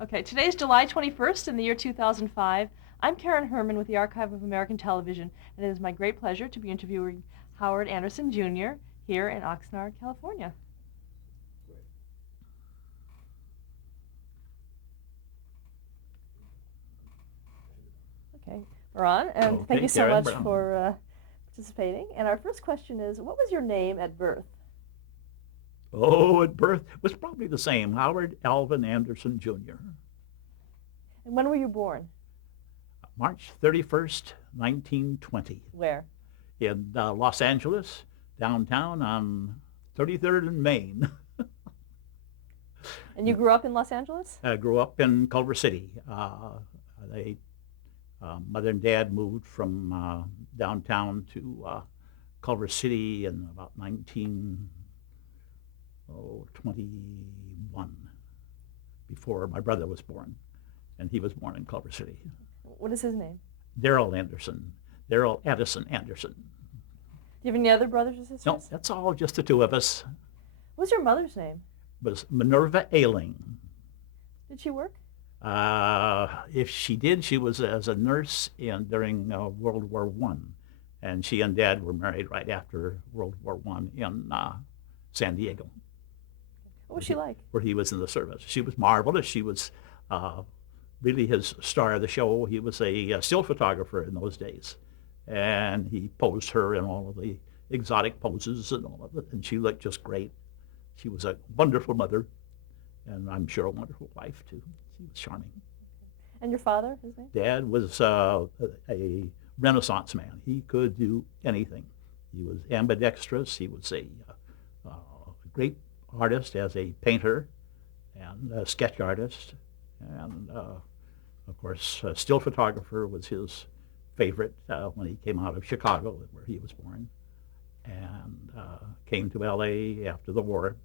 Okay, today is July 21st in the year 2005. I'm Karen Herman with the Archive of American Television, and it is my great pleasure to be interviewing Howard Anderson Jr. here in Oxnard, California. Okay, we're on, and thank Okay, you so Karen much Brown. for participating. And our first question is, what was your name at birth? Oh, at birth was probably the same, Howard Alvin Anderson Jr. And when were you born? March 31st, 1920, Where? in Los Angeles, downtown on 33rd and Main. And you grew up in Los Angeles? I grew up in Culver City. They, Mother and dad moved from downtown to Culver City in about 1921, before my brother was born, and he was born in Culver City. What is his name? Darrell Anderson, Darrell Addison Anderson. Do you have any other brothers or sisters? No, that's all, just the two of us. What's your mother's name? Was Minerva Ailing. Did she work? If she did, she was as a nurse during World War One, and she and Dad were married right after World War One in San Diego. What was she like? Where he was in the service. She was marvelous. She was uh, really his star of the show. He was a still photographer in those days, and he posed her in all of the exotic poses and all of it, and she looked just great. She was a wonderful mother, and I'm sure a wonderful wife too. She was charming. And your father, his name? Dad was a Renaissance man. He could do anything. He was ambidextrous. He was a great artist as a painter and a sketch artist, and of course, still photographer was his favorite when he came out of Chicago, where he was born, and came to L.A. after the war.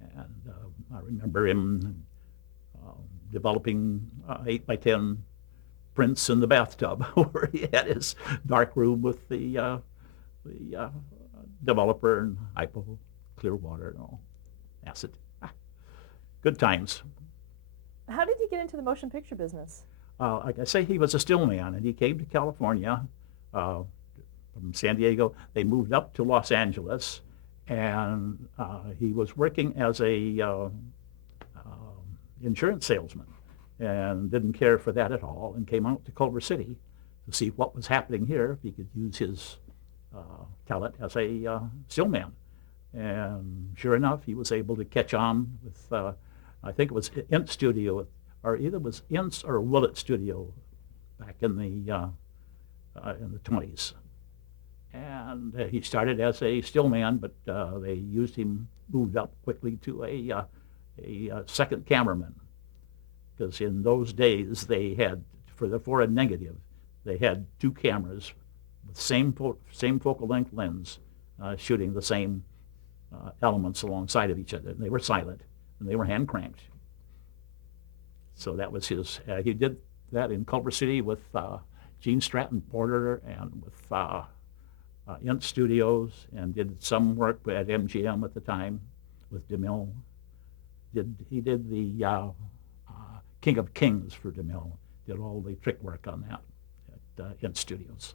And I remember him uh, developing 8 by 10 prints in the bathtub, where he had his dark room with the developer and hypo, clear water and all, acid. Ah, good times. How did he get into the motion picture business? Like I say, he was a still man, and he came to California uh, from San Diego. They moved up to Los Angeles, and he was working as a insurance salesman, and didn't care for that at all, and came out to Culver City to see what was happening here, if he could use his talent as a still man. And sure enough, he was able to catch on with, I think it was Int Studio, or either it was Int's or Willett Studio, back in the 20s. And he started as a still man, but they used him, moved up quickly to a second cameraman, because in those days they had, for the forward negative, they had two cameras with same focal length lens, shooting the same elements alongside of each other. And they were silent, and they were hand cranked. So that was his. He did that in Culver City with Gene Stratton Porter and with Int Studios, and did some work at MGM at the time with DeMille. He did the King of Kings for DeMille. Did all the trick work on that at Int Studios.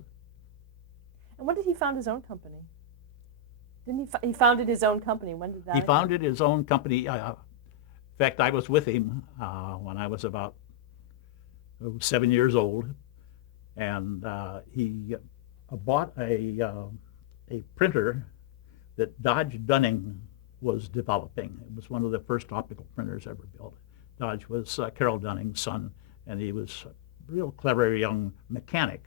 And when did he found his own company? Didn't he founded his own company? When did that He occur? founded his own company. In fact, I was with him when I was about 7 years old, and he bought a printer that Dodge Dunning was developing. It was one of the first optical printers ever built. Dodge was Carroll Dunning's son, and he was a real clever young mechanic.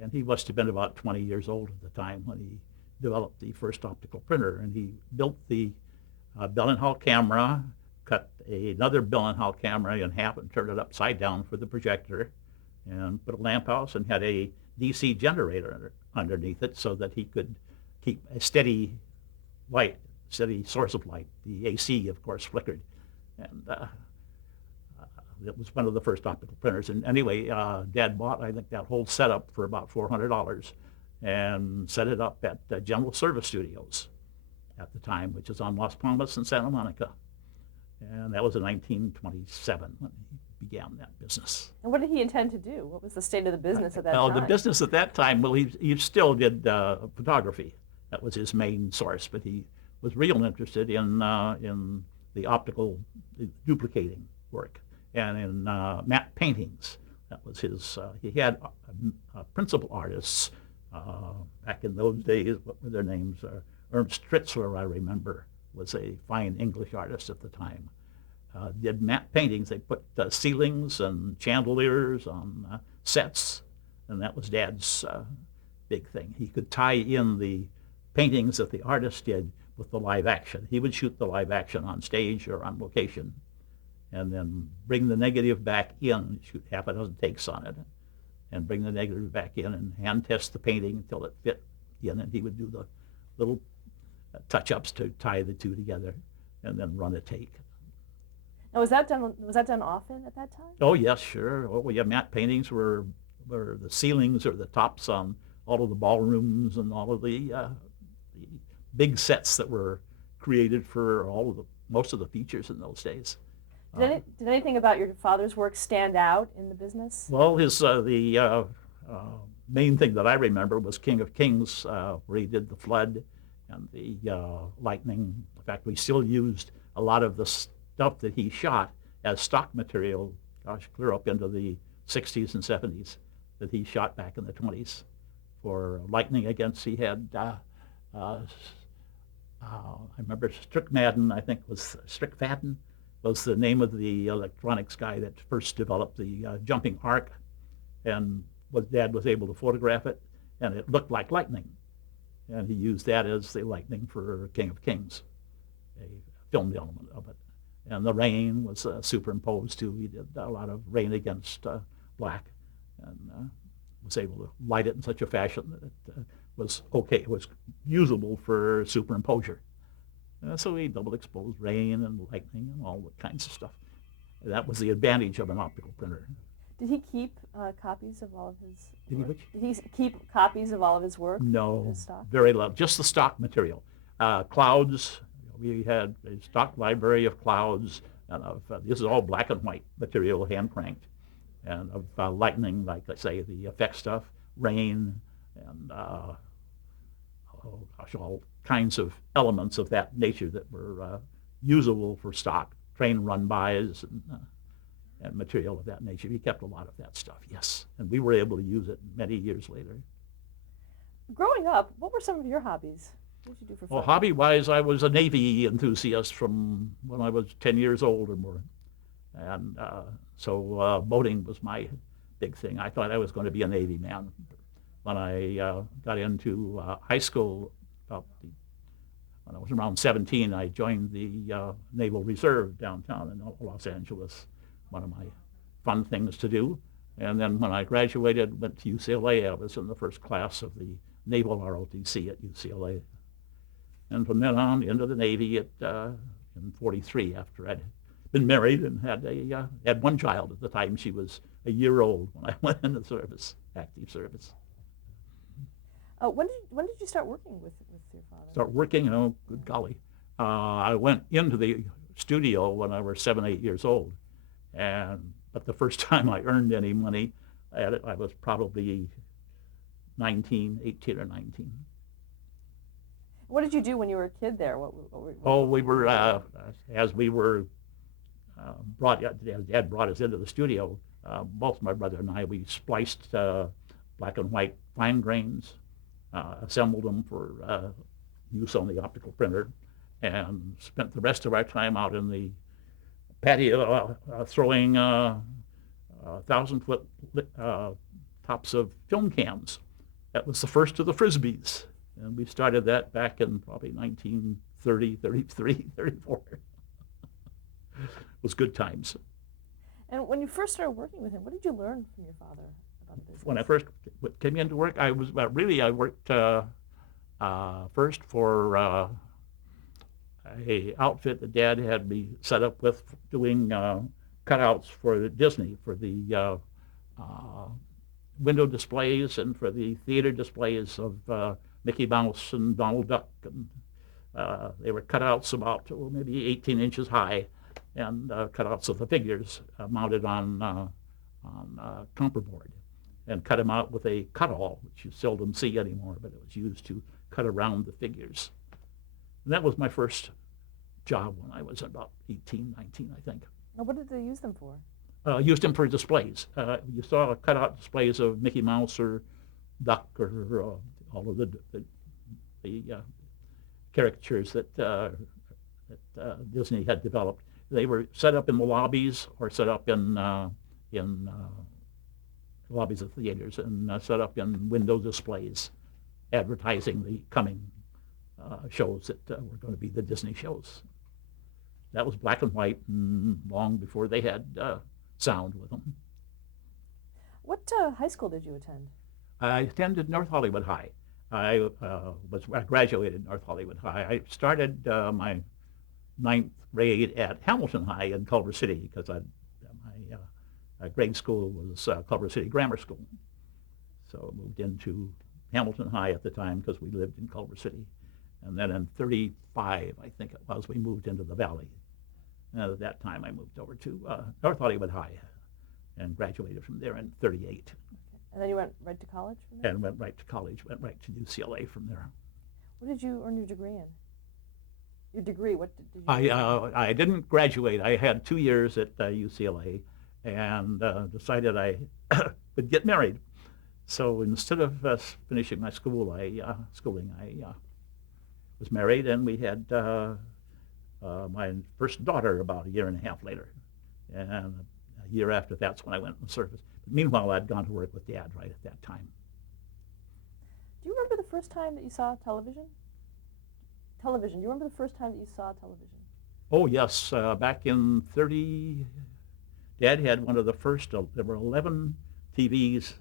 And he must have been about 20 years old at the time when he developed the first optical printer. And he built the Bell and Howell camera, cut another Bell and Howell camera in half and turned it upside down for the projector, and put a lamp house and had a DC generator underneath it so that he could keep a steady light, steady source of light. The AC, of course, flickered, and it was one of the first optical printers. And anyway, Dad bought, I think, that whole setup for about $400 and set it up at General Service Studios at the time, which is on Las Palmas and Santa Monica. And that was in 1927 when he began that business. And what did he intend to do? What was the state of the business at that Well, time? the business at that time, well, he still did photography. That was his main source, but he was real interested in the optical duplicating work and in matte paintings. That was his, he had principal artists back in those days. What were their names? Ernst Stritzler, I remember, was a fine English artist at the time. Did matte paintings. They put ceilings and chandeliers on sets, and that was Dad's big thing. He could tie in the paintings that the artist did with the live action. He would shoot the live action on stage or on location, and then bring the negative back in, shoot half a dozen takes on it, and bring the negative back in and hand test the painting until it fit in, and he would do the little touch-ups to tie the two together, and then run a take. Now, was that done often at that time? Oh yes, sure. Oh yeah, matte paintings were the ceilings or the tops on all of the ballrooms and all of the big sets that were created for most of the features in those days. Did anything about your father's work stand out in the business? Well, the main thing that I remember was King of Kings, where he did the flood and the lightning. In fact, we still used a lot of the stuff that he shot as stock material, gosh, clear up into the 60s and 70s, that he shot back in the 20s for lightning against. He had, I remember Strickmadden, I think was Strickfadden, was the name of the electronics guy that first developed the jumping arc, and Dad was able to photograph it, and it looked like lightning. And he used that as the lightning for King of Kings, a filmed element of it. And the rain was superimposed too. He did a lot of rain against black, and was able to light it in such a fashion that it was okay. It was usable for superimposure. So he double exposed rain and lightning and all kinds of stuff. And that was the advantage of an optical printer. Did he keep copies of all of his Did work? he which? Did he keep copies of all of his work? No, His stock? very low. Just the stock material. Clouds, we had a stock library of clouds, and this is all black and white material, hand cranked, and of lightning, like I say, the effect stuff, rain, and all kinds of elements of that nature that were usable for stock, train run-bys, and material of that nature. He kept a lot of that stuff, yes, and we were able to use it many years later. Growing up, what were some of your hobbies? What did you do for fun? Well, hobby-wise, I was a Navy enthusiast from when I was 10 years old or more. And so boating was my big thing. I thought I was going to be a Navy man. When I got into high school, when I was around 17, I joined the Naval Reserve downtown in Los Angeles, one of my fun things to do. And then when I graduated, went to UCLA, I was in the first class of the Naval ROTC at UCLA. And from then on into the Navy in 43, after I'd been married and had one child at the time. She was a year old when I went into service, active service. When did you start working with your father? Start working, oh, good golly. I went into the studio when I was 7, 8 years old. But the first time I earned any money, I was probably 18 or 19. What did you do when you were a kid there? We were, as we were as Dad brought us into the studio, both my brother and I, we spliced black and white fine grains, assembled them for use on the optical printer, and spent the rest of our time out in the patio throwing 1,000-foot tops of film cans. That was the first of the Frisbees. And we started that back in probably 1930, 33, 34. It was good times. And when you first started working with him, what did you learn from your father about business? When I first came into work, I worked first for a outfit that Dad had me set up with doing cutouts for Disney, for the window displays and for the theater displays of Mickey Mouse and Donald Duck. And they were cutouts about maybe 18 inches high, and cutouts of the figures mounted on comper board, and cut them out with a cut-awl, which you seldom see anymore, but it was used to cut around the figures. And that was my first job when I was about 18, 19, I think. Now, what did they use them for? Used them for displays. You saw cut-out displays of Mickey Mouse or Duck or all of the caricatures that Disney had developed. They were set up in the lobbies or set up in lobbies of theaters and set up in window displays, advertising the coming shows that were going to be the Disney shows. That was black and white, long before they had sound with them. What high school did you attend? I attended North Hollywood High. I graduated North Hollywood High. I started my ninth grade at Hamilton High in Culver City because my grade school was Culver City Grammar School. So I moved into Hamilton High at the time because we lived in Culver City. And then in 35, I think it was, we moved into the Valley. And at that time, I moved over to North Hollywood High and graduated from there in 38. And then you went right to college from there? And went right to college, went right to UCLA from there. What did you earn your degree in? Your degree, what did you I didn't graduate. I had 2 years at UCLA and decided I would get married. So instead of finishing my schooling, I was married, and we had my first daughter about a year and a half later. And a year after that's when I went in the service. But meanwhile, I'd gone to work with Dad right at that time. Do you remember the first time that you saw television? Television. Do you remember the first time that you saw television? Oh, yes. Back in 30, Dad had one of the first, there were 11 TVs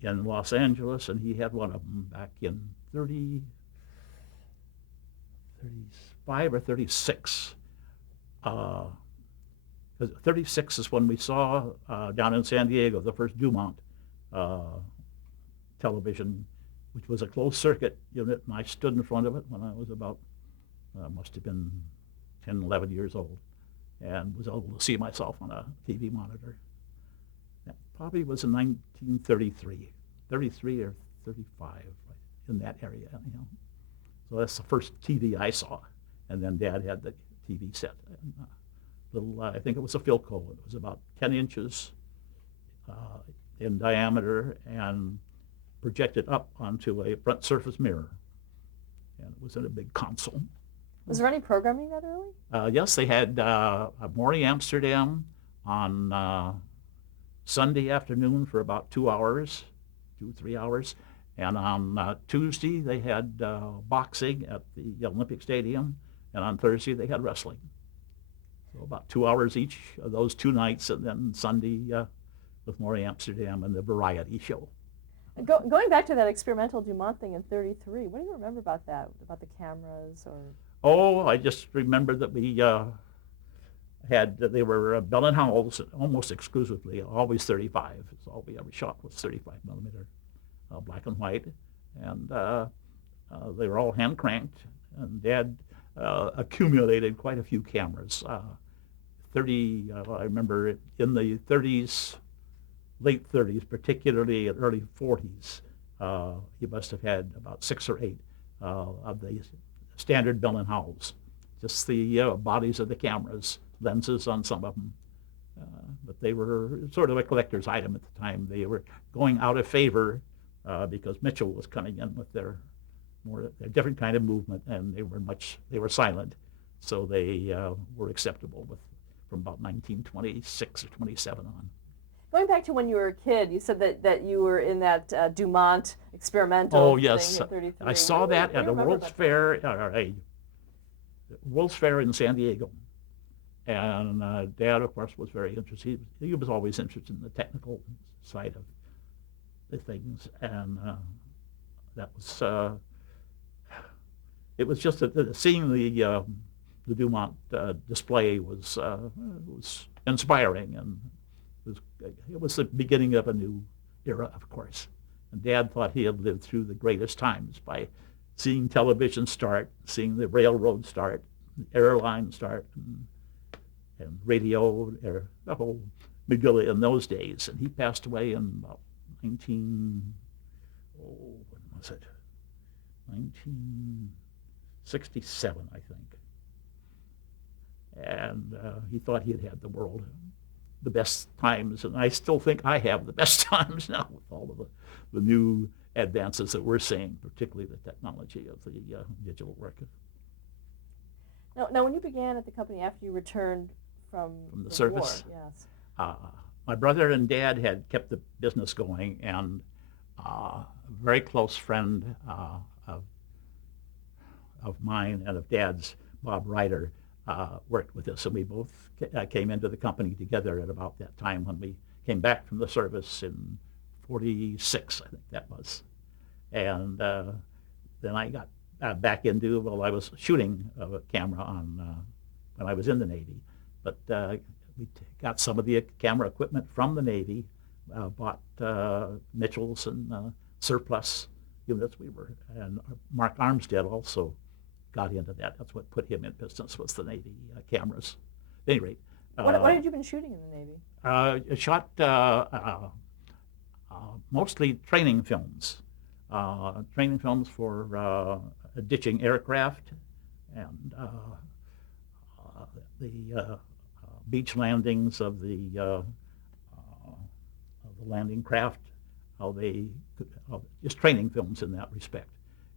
in Los Angeles, and he had one of them back in 35 or 36. 36 is when we saw down in San Diego the first Dumont television, which was a closed circuit unit, and I stood in front of it when I was about, must have been 10, 11 years old, and was able to see myself on a TV monitor. That probably was in 1933, 33 or 35, in that area, you know. So that's the first TV I saw, and then Dad had the TV set. And, I think it was a Philco. It was about 10 inches in diameter and projected up onto a front surface mirror. And it was in a big console. Was there any programming that early? Yes, they had Morning Amsterdam on Sunday afternoon for about 2 hours, 2-3 hours. And on Tuesday, they had boxing at the Olympic Stadium. And on Thursday, they had wrestling. So about 2 hours each of those 2 nights, and then Sunday with Morning Amsterdam and the variety show. Going back to that experimental Dumont thing in 33, what do you remember about that, about the cameras or? Oh, I just remember that we they were Bell and Howells almost exclusively, always 35. It's all we ever shot was 35 millimeter, black and white. And they were all hand cranked, and Dad accumulated quite a few cameras. I remember in the 30s, late 30s, particularly in early 40s, he must have had about 6 or 8 of the standard Bell and Howells, just the bodies of the cameras, lenses on some of them. But they were sort of a collector's item at the time. They were going out of favor because Mitchell was coming in with their different kind of movement, and they were silent, so they were acceptable from about 1926 or 27 on. Going back to when you were a kid, you said that you were in that Dumont experimental thing in 33. I saw that at a World's Fair, World's Fair in San Diego. And Dad, of course, was very interested. He was always interested in the technical side of the things, and that was it was just seeing the Dumont display was inspiring, and it was the beginning of a new era, of course. And Dad thought he had lived through the greatest times by seeing television start, seeing the railroad start, the airline start, and radio, the whole megillah in those days. And he passed away in about when was it? 1967, I think. And he thought he had the world, the best times, and I still think I have the best times now with all of the new advances that we're seeing, particularly the technology of the digital work. Now, when you began at the company after you returned from the service, war, yes. My brother and Dad had kept the business going, and a very close friend of mine and of Dad's, Bob Ryder, worked with us, and we both came into the company together at about that time when we came back from the service in 46, I think that was. And then I got back into, well, I was shooting a camera when I was in the Navy, but we got some of the camera equipment from the Navy, bought Mitchell's and surplus units. And Mark Armstead also got into that. That's what put him in business, was the Navy cameras. At any rate. What had you been shooting in the Navy? I shot mostly training films for ditching aircraft and the beach landings of the landing craft, just training films in that respect.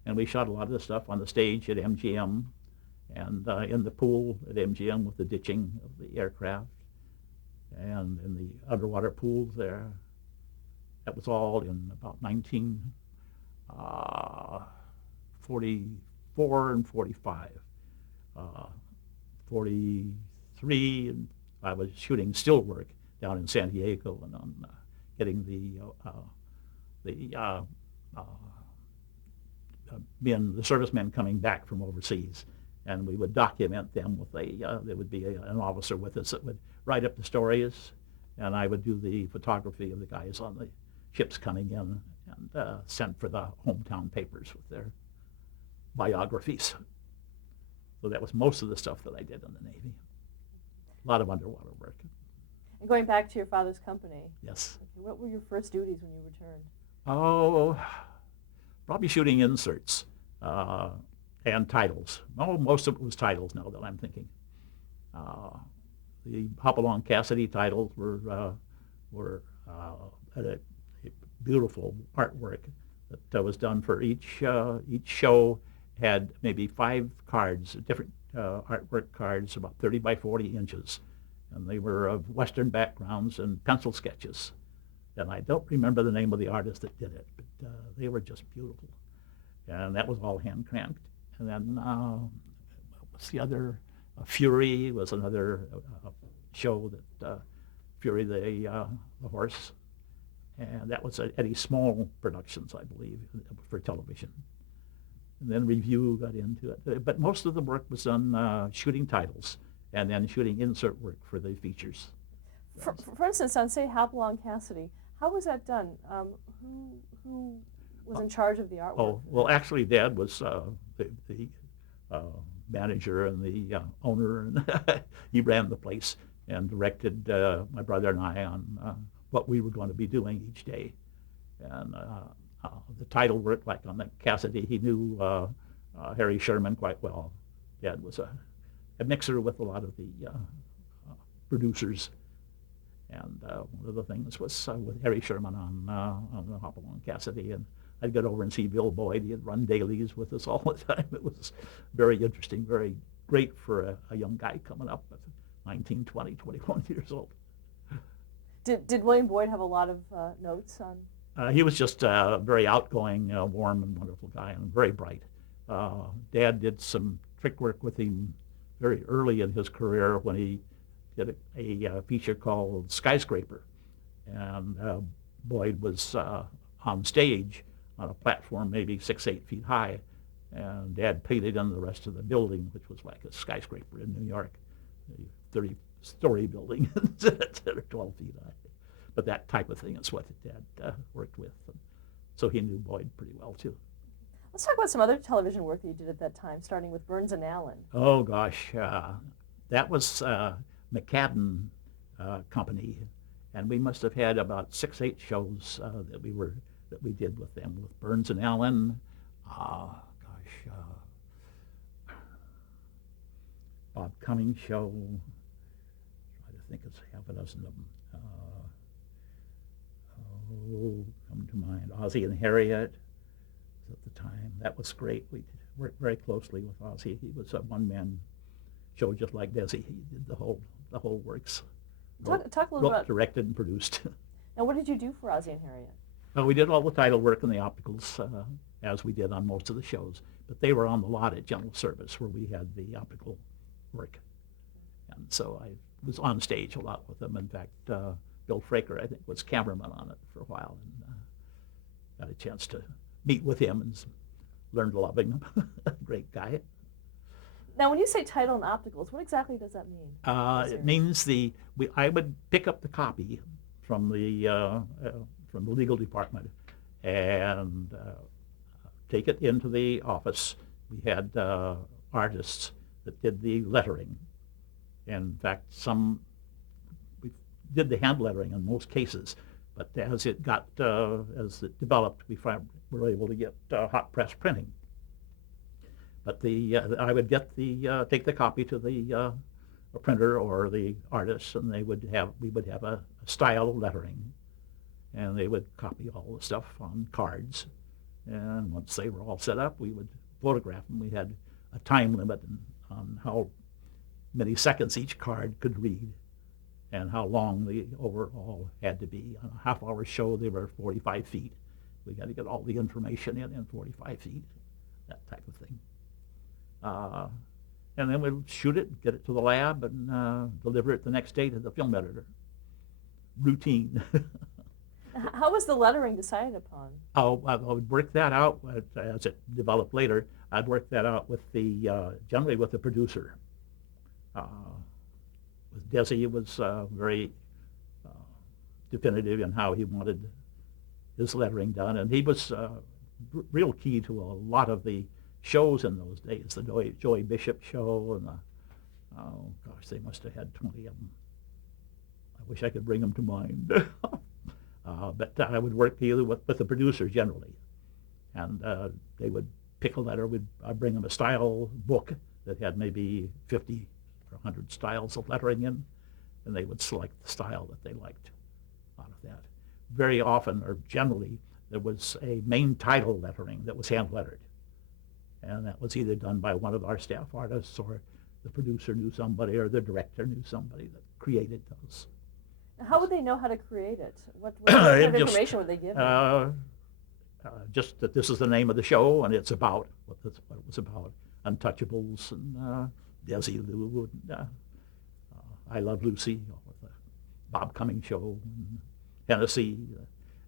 And we shot a lot of the stuff on the stage at MGM and in the pool at MGM with the ditching of the aircraft and in the underwater pools there. That was all in about 1944 and 45. 43, and I was shooting still work down in San Diego and on getting the servicemen coming back from overseas, and we would document them with there would be an officer with us that would write up the stories, and I would do the photography of the guys on the ships coming in and sent for the hometown papers with their biographies. So that was most of the stuff that I did in the Navy. A lot of underwater work. And going back to your father's company. Yes. What were your first duties when you returned? Oh, probably shooting inserts and titles. Oh, most of it was titles now that I'm thinking. The Hopalong Cassidy titles were a beautiful artwork that was done for each show. Had maybe 5 cards, different artwork cards, about 30 by 40 inches, and they were of Western backgrounds and pencil sketches. And I don't remember the name of the artist that did it, but they were just beautiful. And that was all hand cranked. And then what's the other? Fury was another show that Fury the horse, and that was Eddie Small Productions, I believe, for television. And then Review got into it, but most of the work was done shooting titles and then shooting insert work for the features. For instance, on say Hopalong Cassidy, how was that done? Who was in charge of the artwork? Oh, well, actually, Dad was the manager and the owner, and he ran the place and directed my brother and I on what we were going to be doing each day. And the title work, like on the Cassidy, he knew Harry Sherman quite well. Dad was a mixer with a lot of the producers. And one of the things was with Harry Sherman on the Hopalong Cassidy, and I'd get over and see Bill Boyd. He'd run dailies with us all the time. It was very interesting, very great for a young guy coming up at 19, 20, 21 years old. Did William Boyd have a lot of notes on? He was just a very outgoing, warm, and wonderful guy, and very bright. Dad did some trick work with him very early in his career when he did a feature called Skyscraper. And Boyd was on stage on a platform maybe 6, 8 feet high, and Dad painted in the rest of the building, which was like a skyscraper in New York, a 30-story building, 10 or 12 feet high. But that type of thing is what Dad worked with. And so he knew Boyd pretty well, too. Let's talk about some other television work that you did at that time, starting with Burns and Allen. Oh, gosh. That was McCadden company, and we must have had about 6, 8 shows that we did with them, with Burns and Allen. Bob Cummings show. Try to think, it's half a dozen of them. Come to mind, Ozzie and Harriet at the time. That was great. We worked very closely with Ozzie. He was a one-man show just like Desi. He did the whole works. Talk a little about. Directed and produced. Now, what did you do for Ozzie and Harriet? Well, we did all the title work and the opticals, as we did on most of the shows. But they were on the lot at General Service where we had the optical work. And so I was on stage a lot with them. In fact, Bill Fraker, I think, was cameraman on it for a while, and got a chance to meet with him and learned to love him. Great guy. Now, when you say title and opticals, what exactly does that mean? It means I would pick up the copy from the legal department and take it into the office. We had artists that did the lettering. In fact, we did the hand lettering in most cases, but as it developed, we were able to get hot press printing. But I would take the copy to the printer or the artist, and we would have a style of lettering, and they would copy all the stuff on cards. And once they were all set up, we would photograph them. We had a time limit on how many seconds each card could read, and how long the overall had to be. On a half-hour show, they were 45 feet. We got to get all the information in 45 feet, that type of thing. And then we'd shoot it, get it to the lab, and deliver it the next day to the film editor. Routine. How was the lettering decided upon? I would work that out as it developed later. I'd work that out with generally with the producer. With Desi, it was very definitive in how he wanted his lettering done, and he was real key to a lot of the shows in those days. The Joey Bishop show, and they must have had 20 of them. I wish I could bring them to mind. But I would work either with the producer generally, and they would pick a letter. I'd bring them a style book that had maybe 50 or 100 styles of lettering in, and they would select the style that they liked out of that. Very often, or generally, there was a main title lettering that was hand lettered, and that was either done by one of our staff artists, or the producer knew somebody, or the director knew somebody that created those. How would they know how to create it? What kind of information would they give? Just that this is the name of the show, and it's about what it was about. Untouchables, and Desilu, and I Love Lucy, the Bob Cummings show, and Hennessy.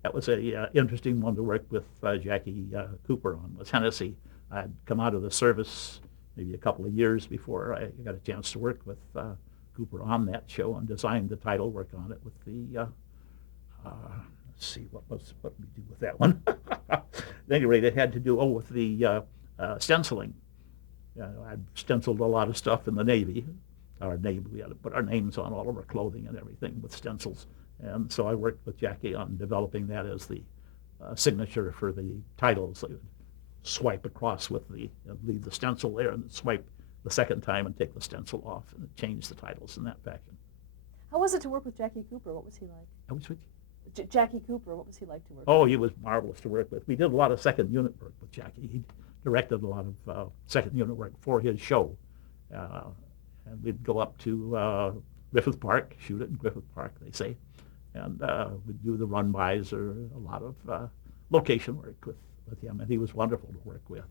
That was a interesting one to work with Jackie Cooper on, was Hennessy. I'd come out of the service maybe a couple of years before I got a chance to work with Cooper on that show and designed the title work on it with the, let's see, what did we do with that one? At any rate, it had to do with the stenciling. I'd stenciled a lot of stuff in the Navy. Our Navy, we had to put our names on all of our clothing and everything with stencils. And so I worked with Jackie on developing that as the signature for the titles. They would swipe across with leave the stencil there, and then swipe the second time and take the stencil off, and change the titles in that fashion. How was it to work with Jackie Cooper? What was he like? Jackie Cooper, what was he like to work with? Oh, he was marvelous to work with. We did a lot of second unit work with Jackie. He directed a lot of second unit work for his show. And we'd go up to Griffith Park, shoot it in Griffith Park, they say. And we'd do the run-bys, or a lot of location work with him. And he was wonderful to work with.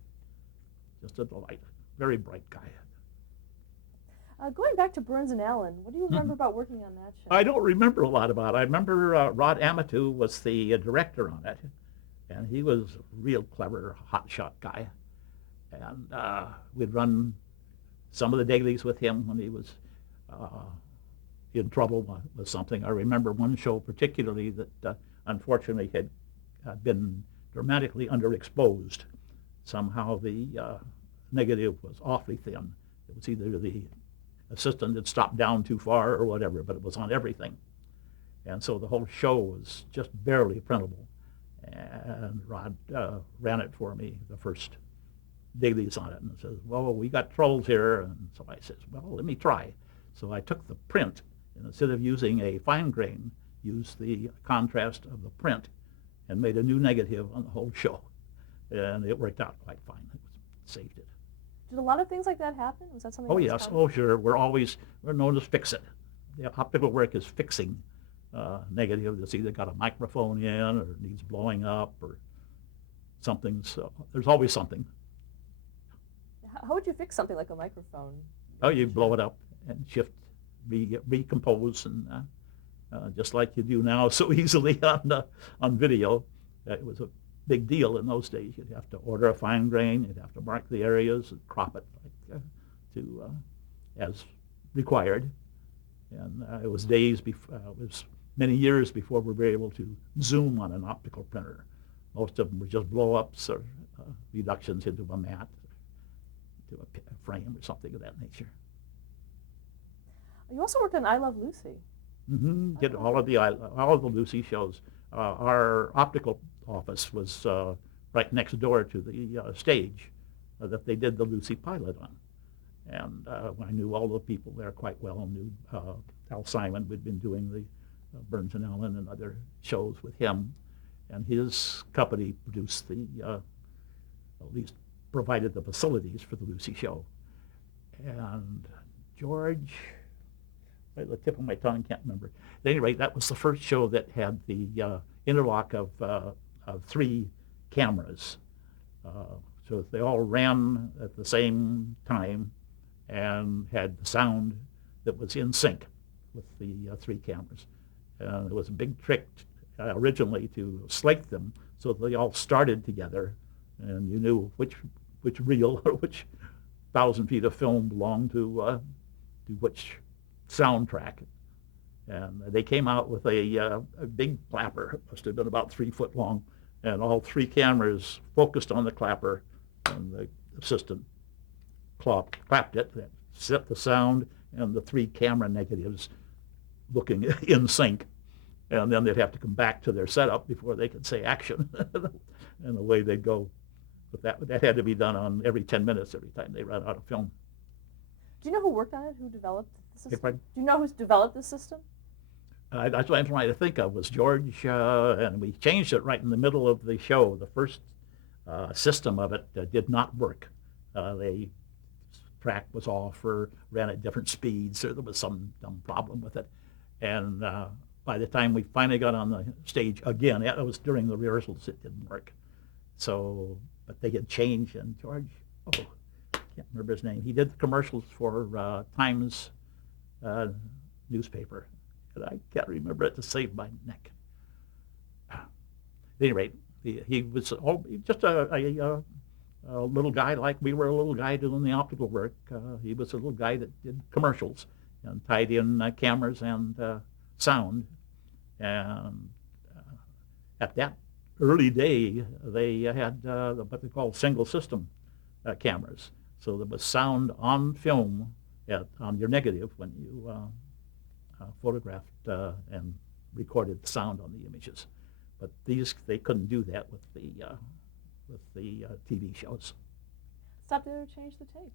Just a delight. Very bright guy. Going back to Burns and Allen, what do you remember about working on that show? I don't remember a lot about it. I remember Rod Amatou was the director on it, and he was a real clever, hotshot guy. And we'd run some of the dailies with him when he was in trouble with something. I remember one show particularly that unfortunately had been dramatically underexposed. Somehow the negative was awfully thin. It was either the assistant had stopped down too far or whatever, but it was on everything. And so the whole show was just barely printable. And Rod ran it for me the first dailies on it and says, well, we got trolls here. And so I says, well, let me try. So I took the print, and instead of using a fine grain, used the contrast of the print and made a new negative on the whole show. And it worked out quite fine. It saved it. Did a lot of things like that happen? Was that something? Oh, that was yes. common? Oh, sure. We're known as fix-it. The optical work is fixing negative that's either got a microphone in or needs blowing up or something. So there's always something. How would you fix something like a microphone? Oh, you blow it up and shift, recompose, and just like you do now so easily on video. It was a big deal in those days. You'd have to order a fine grain. You'd have to mark the areas and crop it as required. And it was it was many years before we were able to zoom on an optical printer. Most of them were just blow-ups or reductions into a mat, to a frame or something of that nature. You also worked on I Love Lucy. Mm-hmm. Did all of the Lucy shows. Our optical office was right next door to the stage that they did the Lucy pilot on. And I knew all the people there quite well. Knew Al Simon. We'd been doing the Burns and Allen and other shows with him. And his company produced at least provided the facilities for the Lucy show. And George, right at the tip of my tongue, can't remember. At any rate, that was the first show that had the interlock of 3 cameras. So they all ran at the same time and had the sound that was in sync with the 3 cameras. It was a big trick originally to slate them so they all started together, and you knew which reel or which 1,000 feet of film belonged to which soundtrack. And they came out with a big clapper. It must have been about 3 foot long, and all 3 cameras focused on the clapper, and the assistant clapped it, that set the sound, and the 3 camera negatives looking in sync. And then they'd have to come back to their setup before they could say action, and away they'd go. But that had to be done on every 10 minutes every time they ran out of film. Do you know who worked on it? Who developed the system? Pardon? Do you know who's developed the system? That's what I'm trying to think of was George, and we changed it right in the middle of the show. The first system of it did not work. The track was off or ran at different speeds, or there was some dumb problem with it. And by the time we finally got on the stage again, it was during the rehearsals, it didn't work. So, but they had changed, and George, can't remember his name. He did the commercials for Times newspaper, and I can't remember it to save my neck. At any rate, he was just a little guy like we were a little guy doing the optical work. He was a little guy that did commercials and tied in cameras and sound. And at that early day, they had what they call single system cameras. So there was sound on film on your negative when you photographed and recorded the sound on the images. But they couldn't do that with the TV shows. Stop there to change the tape.